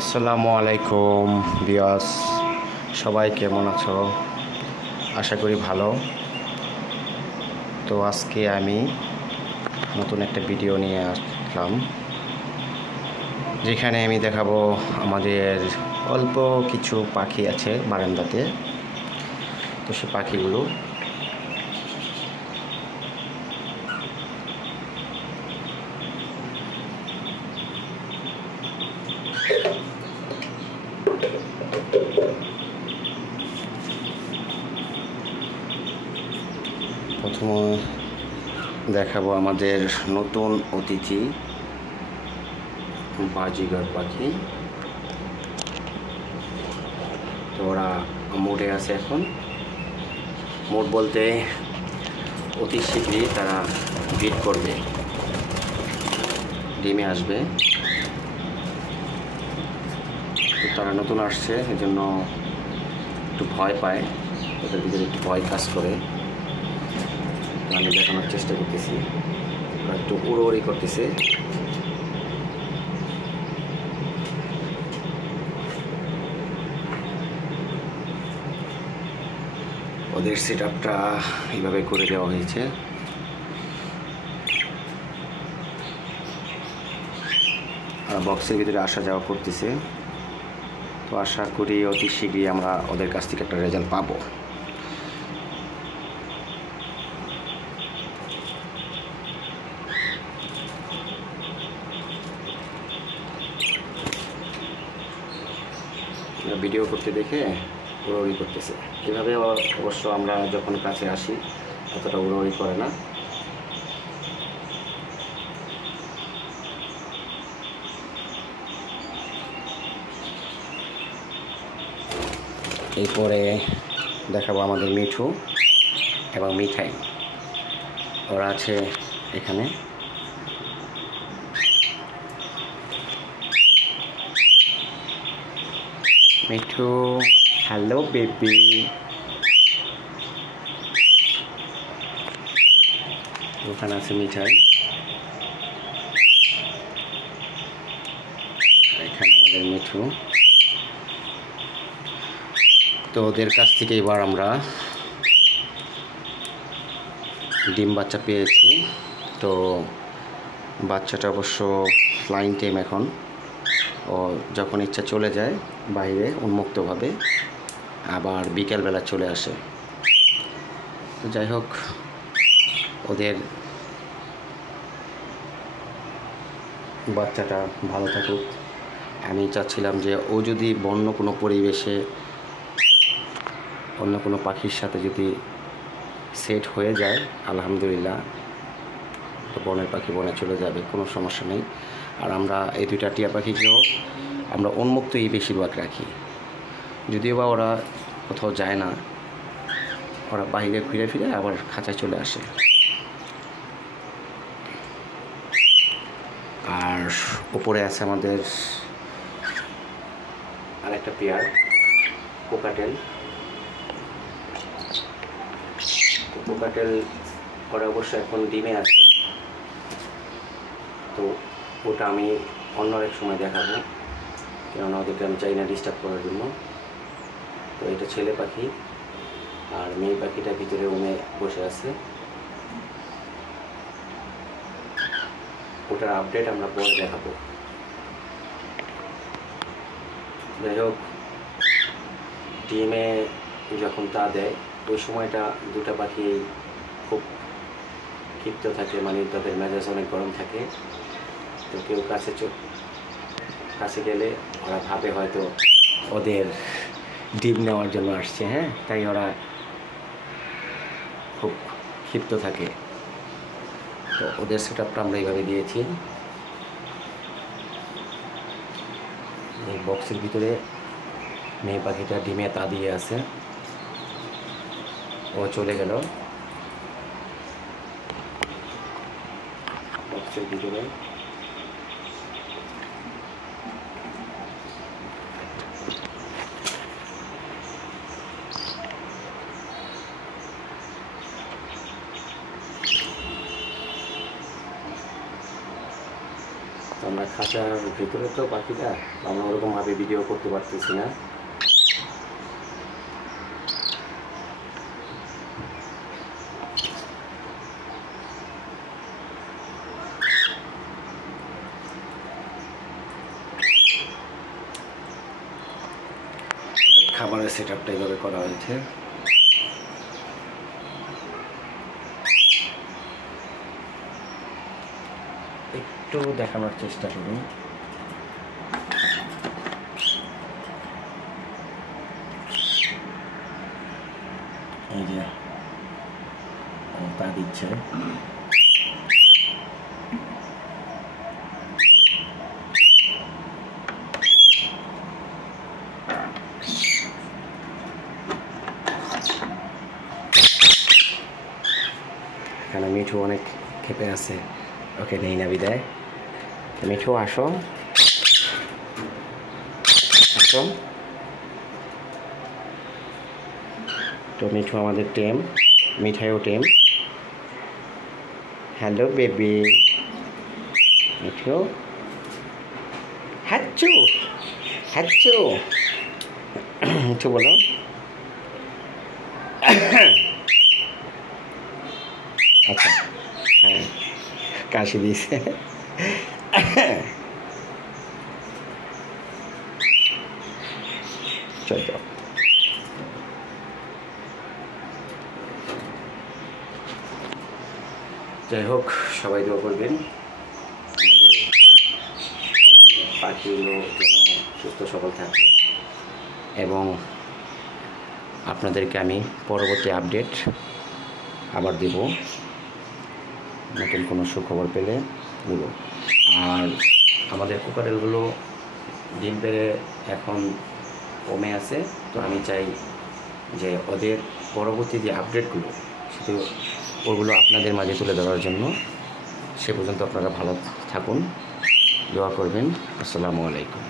আসসালামু আলাইকুম বিয়াস, সবাই কেমন আছো? আশা করি ভালো। তো আজকে আমি নতুন একটা ভিডিও নিয়ে আসলাম, যেখানে আমি দেখাবো আমাদের অল্প কিছু পাখি আছে বারান্দাতে। তো সে পাখিগুলো প্রথমে দেখাবো আমাদের নতুন অতিথি বাজিগার পাখি। তো ওরা মোডে আছে এখন। মোড বলতে অতি শীঘ্রই তারা ব্রিড করবে, ডিমে আসবে। তো তারা নতুন আসছে, এজন্য একটু ভয় পায়, ওদের ভিতরে একটু ভয় কাজ করে। আমি দেখানোর চেষ্টা করতেছি, ওরা একটু উড়োউড়ি করতেছে। ওদের সেট আপটা এইভাবে করে দেওয়া হয়েছে। আর বক্সের ভিতরে আসা যাওয়া করতেছে। তো আশা করি অতি শীঘ্রই আমরা ওদের কাছ থেকে একটা রেজাল্ট পাবো। ভিডিও করতে দেখে উড়াউড়ি করতেছে। এভাবে অবশ্য আমরা যখন কাছে আসি অতটা উড়াউড়ি করে না। এরপরে দেখাবো আমাদের মিঠু এবং মিঠাই, ওরা আছে এখানে। Mithu, hello baby. ওখানে আছে মিঠাই, এখানে আমাদের মিঠু। তো ওদের কাছ থেকে এবার আমরা ডিম বাচ্চা পেয়েছি। তো বাচ্চাটা অবশ্য ফ্লাইং টাইম এখন, ও যখন ইচ্ছা চলে যায় বাইরে উন্মুক্তভাবে, আবার বিকেলবেলা চলে আসে। তো যাই হোক, ওদের বাচ্চাটা ভালো থাকুক। আমি চাচ্ছিলাম যে ও যদি বন্য কোনো পরিবেশে অন্য কোনো পাখির সাথে যদি সেট হয়ে যায়, আলহামদুলিল্লাহ, তো বনের পাখি বনে চলে যাবে, কোনো সমস্যা নেই। আর আমরা এই দুইটা টিয়া পাখিকেও আমরা উন্মুক্তই বেশিরভাগ রাখি, যদিও বা ওরা কোথাও যায় না, ওরা বাইরে ঘুরে ফিরে আবার খাঁচায় চলে আসে। আর উপরে আছে আমাদের আরেকটা পেয়ার কোকাটেল। কোকাটেল ওরা অবশ্য এখন ডিমে আছে। তো ওটা আমি অন্য এক সময় দেখাবো, কেননা ওদেরকে আমি চাই না ডিস্টার্ব করার জন্য। তো এটা ছেলে পাখি, আর মেয়ে পাখিটা ভিতরে উমে বসে আছে। ওটার আপডেট আমরা পরে দেখাবো। যাই হোক, ডিমে যখন তা দেয় ওই সময়টা দুটা পাখি খুব ক্ষিপ্ত থাকে, মানে তাদের মেজাজ অনেক গরম থাকে। তো কেউ কাছে গেলে ওরা ভাবে হয়তো ওদের ডিম নেওয়ার জন্য আসছে, হ্যাঁ, তাই ওরা খুব ক্ষিপ্ত থাকে। তো ওদের সেট আপটা আমরা এইভাবে দিয়েছি। এই বক্সের ভিতরে মেয়ে পাখিটা ডিমে তা দিয়ে আছে, ও চলে গেল বক্সের ভিতরে। তো আমরা খাঁচার ভিতরে তো পাখিটা, আমরা ওরকমভাবে ভিডিও করতে পারতেছি না। খাবারের সেট আপটা এইভাবে করা হয়েছে। একটু দেখানোর চেষ্টা করুন। এই যে তা দিচ্ছে। এখানে মিঠু অনেক খেপে আছে, ওকে নেই না বিদায়। মিঠু আসো আসো। তো মিঠু আমাদের টেম, মিঠাইও টেম। হ্যালো বেবি মিঠু, হাচ্চু হাচ্চু মিঠু বলো। আচ্ছা হ্যাঁ, কাশি দিয়েছে। চল যাও। যাই হোক, সবাই দোয়া করবেন আমাদের পাখিগুলো যেন সুস্থ সবল থাকে, এবং আপনাদেরকে আমি পরবর্তী আপডেট আবার দেব, নতুন কোনো সুখবর পেলে দেব। আর আমাদের কোকারেলগুলো ডিম পেড়ে এখন কমে আছে, তো আমি চাই যে ওদের পরবর্তী যে আপডেটগুলো শুধু ওগুলো আপনাদের মাঝে তুলে ধরার জন্য। সে পর্যন্ত আপনারা ভালো থাকুন, দোয়া করবেন। আসসালামু আলাইকুম।